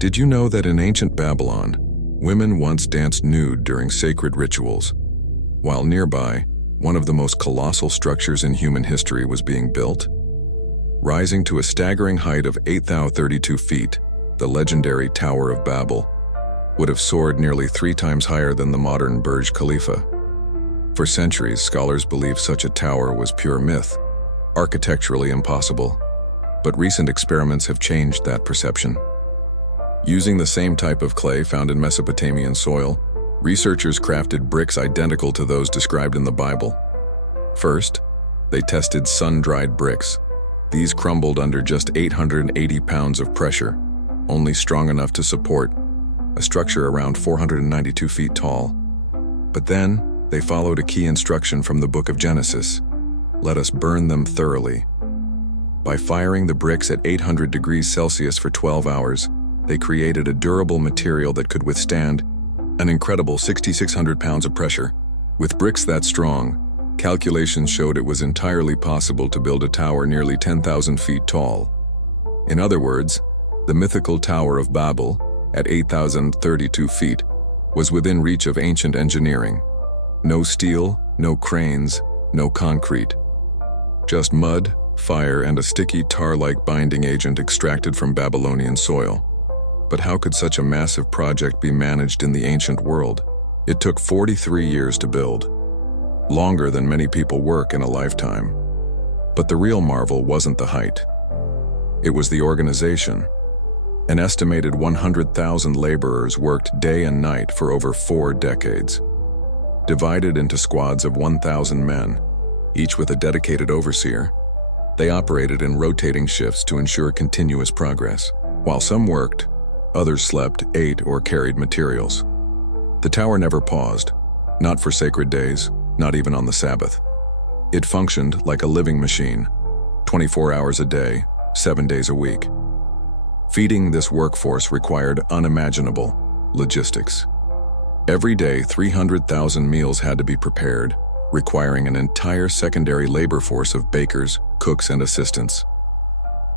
Did you know that in ancient Babylon, women once danced nude during sacred rituals, while nearby, one of the most colossal structures in human history was being built? Rising to a staggering height of 8,032 feet, the legendary Tower of Babel would have soared nearly 3 times higher than the modern Burj Khalifa. For centuries, scholars believed such a tower was pure myth, architecturally impossible. But recent experiments have changed that perception. Using the same type of clay found in Mesopotamian soil, researchers crafted bricks identical to those described in the Bible. First, they tested sun-dried bricks. These crumbled under just 880 pounds of pressure, only strong enough to support a structure around 492 feet tall. But then, they followed a key instruction from the book of Genesis: let us burn them thoroughly. By firing the bricks at 800 degrees Celsius for 12 hours, they created a durable material that could withstand an incredible 6,600 pounds of pressure. With bricks that strong, calculations showed it was entirely possible to build a tower nearly 10,000 feet tall. In other words, the mythical Tower of Babel, at 8,032 feet, was within reach of ancient engineering. No steel, no cranes, no concrete. Just mud, fire, and a sticky tar-like binding agent extracted from Babylonian soil. But how could such a massive project be managed in the ancient world? It took 43 years to build, longer than many people work in a lifetime. But the real marvel wasn't the height. It was the organization. An estimated 100,000 laborers worked day and night for over 4 decades. Divided into squads of 1,000 men, each with a dedicated overseer, they operated in rotating shifts to ensure continuous progress. While some worked, others slept, ate, or carried materials. The tower never paused, not for sacred days, not even on the Sabbath. It functioned like a living machine, 24 hours a day, 7 days a week. Feeding this workforce required unimaginable logistics. Every day, 300,000 meals had to be prepared, requiring an entire secondary labor force of bakers, cooks, and assistants.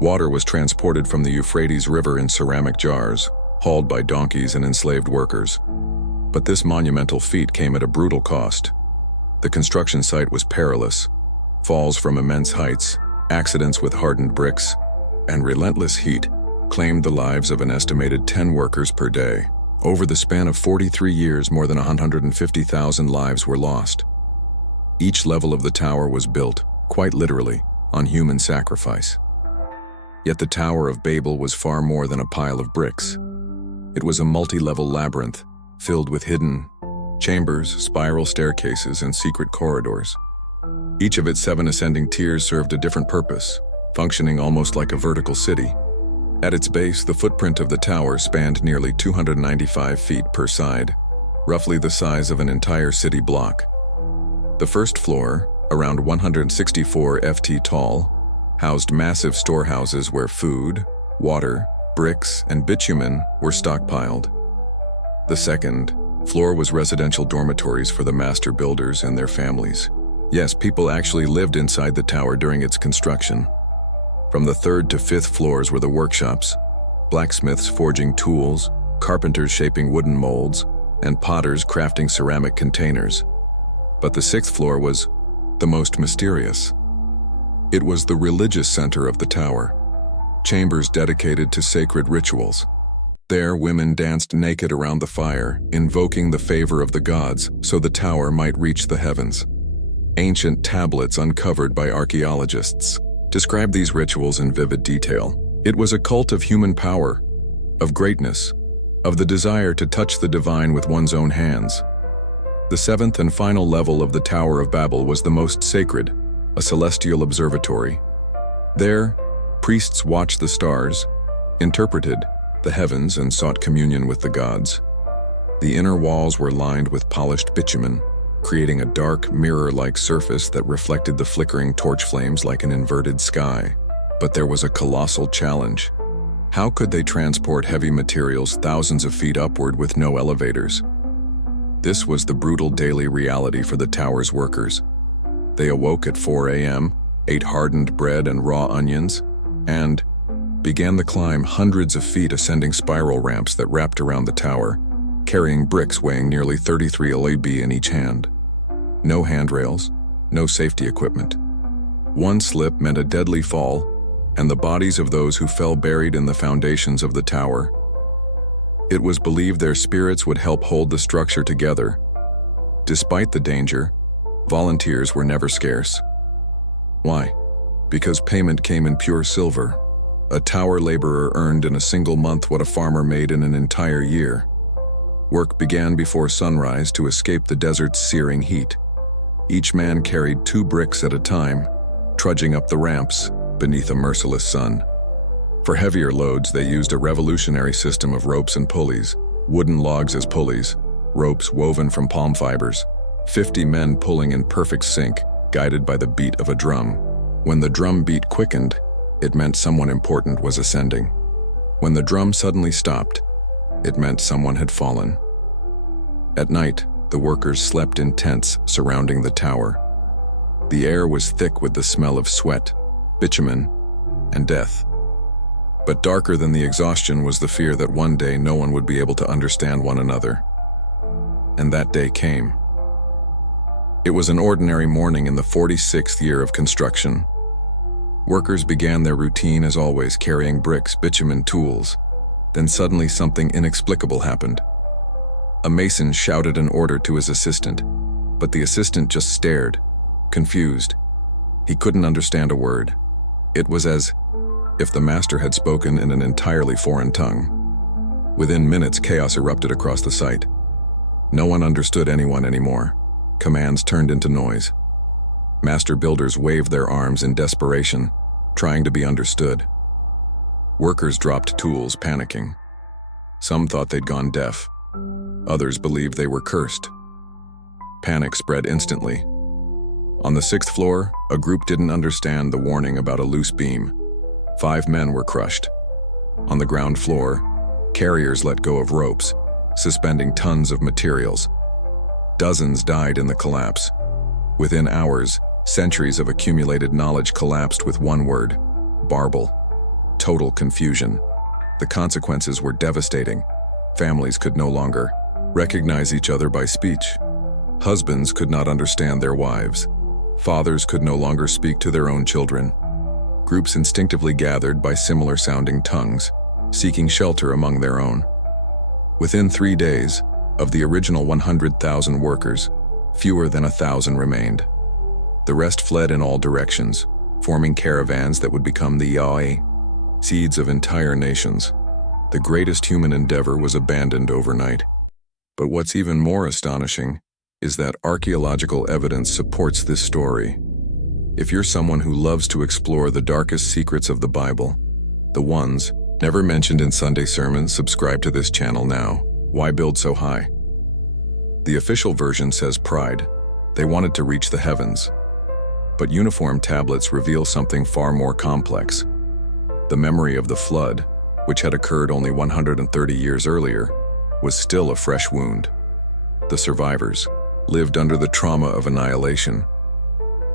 Water was transported from the Euphrates River in ceramic jars, hauled by donkeys and enslaved workers. But this monumental feat came at a brutal cost. The construction site was perilous. Falls from immense heights, accidents with hardened bricks, and relentless heat claimed the lives of an estimated 10 workers per day. Over the span of 43 years, more than 150,000 lives were lost. Each level of the tower was built, quite literally, on human sacrifice. Yet the Tower of Babel was far more than a pile of bricks. It was a multi-level labyrinth, filled with hidden chambers, spiral staircases, and secret corridors. Each of its 7 ascending tiers served a different purpose, functioning almost like a vertical city. At its base, the footprint of the tower spanned nearly 295 feet per side, roughly the size of an entire city block. The first floor, around 164 ft tall, housed massive storehouses where food, water, bricks, and bitumen were stockpiled. The second floor was residential dormitories for the master builders and their families. Yes, people actually lived inside the tower during its construction. From the 3rd to 5th floors were the workshops, blacksmiths forging tools, carpenters shaping wooden molds, and potters crafting ceramic containers. But the 6th floor was the most mysterious. It was the religious center of the tower, chambers dedicated to sacred rituals. There, women danced naked around the fire, invoking the favor of the gods so the tower might reach the heavens. Ancient tablets uncovered by archaeologists describe these rituals in vivid detail. It was a cult of human power, of greatness, of the desire to touch the divine with one's own hands. The 7th and final level of the Tower of Babel was the most sacred, a celestial observatory. There, priests watched the stars, interpreted the heavens, and sought communion with the gods. The inner walls were lined with polished bitumen, creating a dark, mirror-like surface that reflected the flickering torch flames like an inverted sky. But there was a colossal challenge. How could they transport heavy materials thousands of feet upward with no elevators? This was the brutal daily reality for the tower's workers. They awoke at 4 a.m., ate hardened bread and raw onions, and, began the climb, hundreds of feet ascending spiral ramps that wrapped around the tower, carrying bricks weighing nearly 33 lb in each hand. No handrails, no safety equipment. One slip meant a deadly fall, and the bodies of those who fell buried in the foundations of the tower. It was believed their spirits would help hold the structure together. Despite the danger, volunteers were never scarce. Why? Because payment came in pure silver. A tower laborer earned in a single month what a farmer made in an entire year. Work began before sunrise to escape the desert's searing heat. Each man carried 2 bricks at a time, trudging up the ramps beneath a merciless sun. For heavier loads, they used a revolutionary system of ropes and pulleys, wooden logs as pulleys, ropes woven from palm fibers, 50 men pulling in perfect sync, guided by the beat of a drum. When the drum beat quickened, it meant someone important was ascending. When the drum suddenly stopped, it meant someone had fallen. At night, the workers slept in tents surrounding the tower. The air was thick with the smell of sweat, bitumen, and death. But darker than the exhaustion was the fear that one day no one would be able to understand one another. And that day came. It was an ordinary morning in the 46th year of construction. Workers began their routine as always, carrying bricks, bitumen, tools. Then suddenly something inexplicable happened. A mason shouted an order to his assistant, but the assistant just stared, confused. He couldn't understand a word. It was as if the master had spoken in an entirely foreign tongue. Within minutes, chaos erupted across the site. No one understood anyone anymore. Commands turned into noise. Master builders waved their arms in desperation, trying to be understood. Workers dropped tools, panicking. Some thought they'd gone deaf. Others believed they were cursed. Panic spread instantly. On the 6th floor, a group didn't understand the warning about a loose beam. 5 men were crushed. On the ground floor, carriers let go of ropes, suspending tons of materials. Dozens died in the collapse. Within hours, centuries of accumulated knowledge collapsed with one word: barble. Total confusion. The consequences were devastating. Families could no longer recognize each other by speech. Husbands could not understand their wives. Fathers could no longer speak to their own children. Groups instinctively gathered by similar-sounding tongues, seeking shelter among their own. Within 3 days, of the original 100,000 workers, fewer than 1,000 remained. The rest fled in all directions, forming caravans that would become the Yahweh, seeds of entire nations. The greatest human endeavor was abandoned overnight. But what's even more astonishing is that archaeological evidence supports this story. If you're someone who loves to explore the darkest secrets of the Bible, the ones never mentioned in Sunday sermons, subscribe to this channel now. Why build so high? The official version says pride. They wanted to reach the heavens. But uniform tablets reveal something far more complex. The memory of the flood, which had occurred only 130 years earlier, was still a fresh wound. The survivors lived under the trauma of annihilation.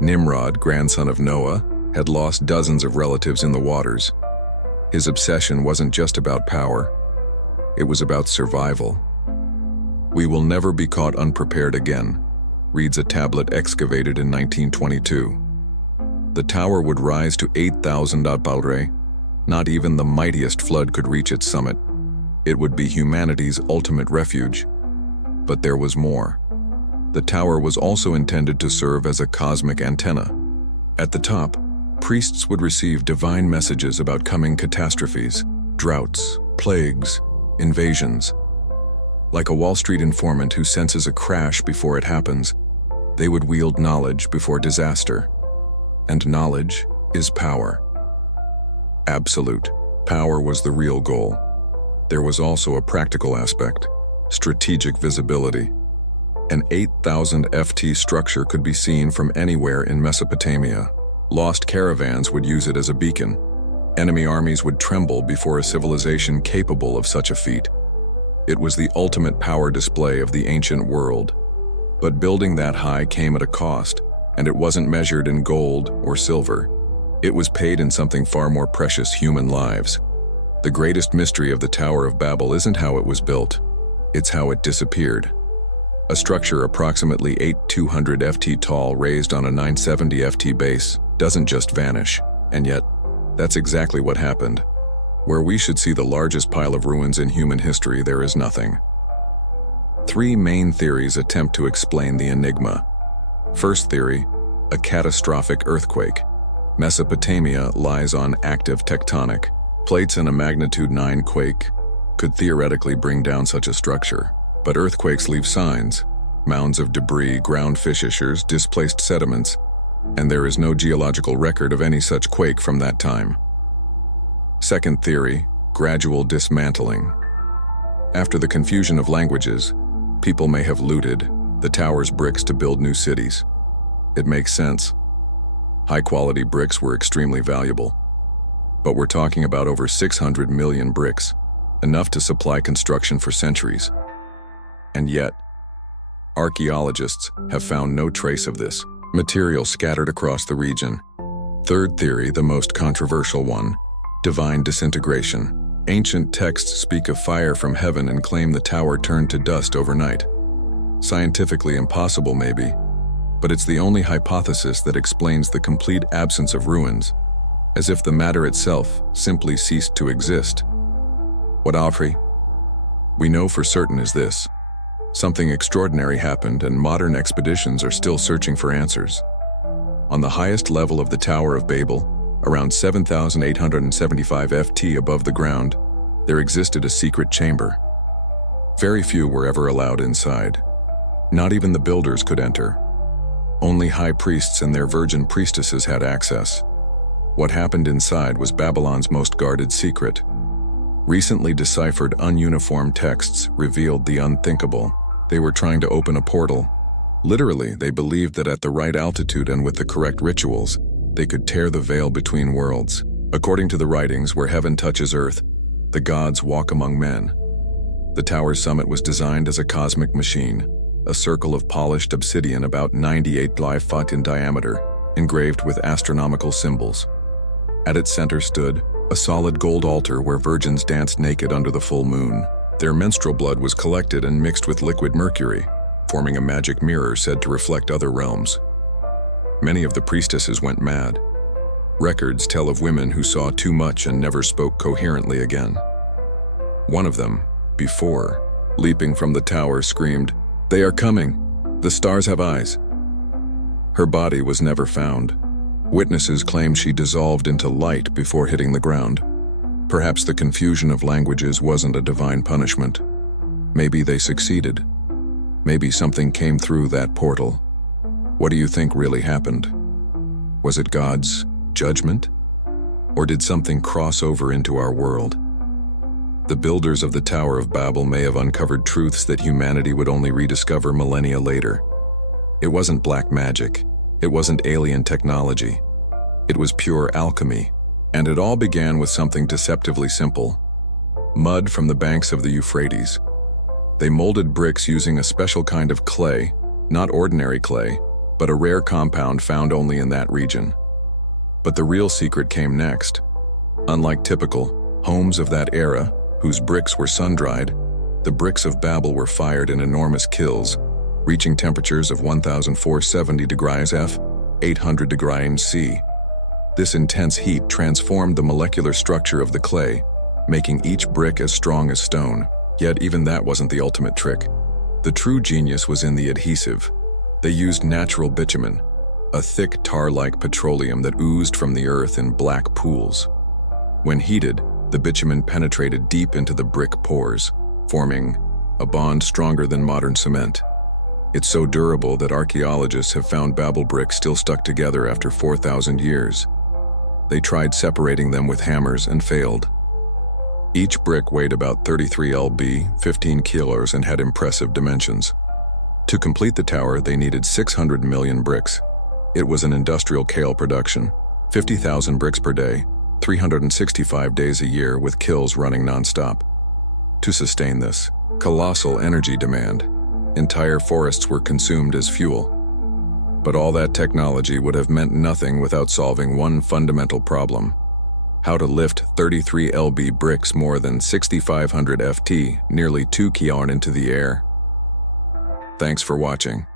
Nimrod, grandson of Noah, had lost dozens of relatives in the waters. His obsession wasn't just about power. It was about survival. "We will never be caught unprepared again," reads a tablet excavated in 1922. The tower would rise to 8,000 abaure. Not even the mightiest flood could reach its summit. It would be humanity's ultimate refuge. But there was more. The tower was also intended to serve as a cosmic antenna. At the top, priests would receive divine messages about coming catastrophes, droughts, plagues, invasions. Like a Wall Street informant who senses a crash before it happens, they would wield knowledge before disaster. And knowledge is power. Absolute power was the real goal. There was also a practical aspect: strategic visibility. An 8,000 FT structure could be seen from anywhere in Mesopotamia. Lost caravans would use it as a beacon. Enemy armies would tremble before a civilization capable of such a feat. It was the ultimate power display of the ancient world. But building that high came at a cost, and it wasn't measured in gold or silver. It was paid in something far more precious: human lives. The greatest mystery of the Tower of Babel isn't how it was built, it's how it disappeared. A structure approximately 8,200 ft tall, raised on a 970 ft base, doesn't just vanish, and yet, that's exactly what happened. Where we should see the largest pile of ruins in human history, there is nothing. 3 main theories attempt to explain the enigma. First theory, a catastrophic earthquake. Mesopotamia lies on active tectonic plates, and a magnitude 9 quake could theoretically bring down such a structure. But earthquakes leave signs: mounds of debris, ground fissures, displaced sediments, and there is no geological record of any such quake from that time. Second theory, gradual dismantling. After the confusion of languages, people may have looted the tower's bricks to build new cities. It makes sense. High-quality bricks were extremely valuable. But we're talking about over 600 million bricks, enough to supply construction for centuries. And yet, archaeologists have found no trace of this material scattered across the region. Third theory, the most controversial one, divine disintegration. Ancient texts speak of fire from heaven and claim the tower turned to dust overnight. Scientifically impossible, maybe, but it's the only hypothesis that explains the complete absence of ruins, as if the matter itself simply ceased to exist. What, Aubrey? We know for certain is this: something extraordinary happened, and modern expeditions are still searching for answers. On the highest level of the Tower of Babel, around 7,875 ft above the ground, there existed a secret chamber. Very few were ever allowed inside. Not even the builders could enter. Only high priests and their virgin priestesses had access. What happened inside was Babylon's most guarded secret. Recently deciphered ununiform texts revealed the unthinkable. They were trying to open a portal. Literally, they believed that at the right altitude and with the correct rituals, they could tear the veil between worlds. According to the writings, where heaven touches earth, the gods walk among men. The tower's summit was designed as a cosmic machine, a circle of polished obsidian about 98 feet in diameter, engraved with astronomical symbols. At its center stood a solid gold altar where virgins danced naked under the full moon. Their menstrual blood was collected and mixed with liquid mercury, forming a magic mirror said to reflect other realms. Many of the priestesses went mad. Records tell of women who saw too much and never spoke coherently again. One of them, before leaping from the tower, screamed, "They are coming! The stars have eyes!" Her body was never found. Witnesses claimed she dissolved into light before hitting the ground. Perhaps the confusion of languages wasn't a divine punishment. Maybe they succeeded. Maybe something came through that portal. What do you think really happened? Was it God's judgment? Or did something cross over into our world? The builders of the Tower of Babel may have uncovered truths that humanity would only rediscover millennia later. It wasn't black magic. It wasn't alien technology. It was pure alchemy. And it all began with something deceptively simple: mud from the banks of the Euphrates. They molded bricks using a special kind of clay, not ordinary clay, but a rare compound found only in that region. But the real secret came next. Unlike typical homes of that era, whose bricks were sun-dried, the bricks of Babel were fired in enormous kilns, reaching temperatures of 1,470 degrees F, 800 degrees C. This intense heat transformed the molecular structure of the clay, making each brick as strong as stone. Yet even that wasn't the ultimate trick. The true genius was in the adhesive. They used natural bitumen, a thick tar-like petroleum that oozed from the earth in black pools. When heated, the bitumen penetrated deep into the brick pores, forming a bond stronger than modern cement. It's so durable that archaeologists have found Babel bricks still stuck together after 4,000 years. They tried separating them with hammers and failed. Each brick weighed about 33 lb, 15 kilos, and had impressive dimensions. To complete the tower, they needed 600 million bricks. It was an industrial scale production, 50,000 bricks per day, 365 days a year, with kilns running non-stop. To sustain this colossal energy demand, entire forests were consumed as fuel. But all that technology would have meant nothing without solving one fundamental problem: how to lift 33 lb bricks more than 6,500 ft, nearly 2 kg into the air. Thanks for watching.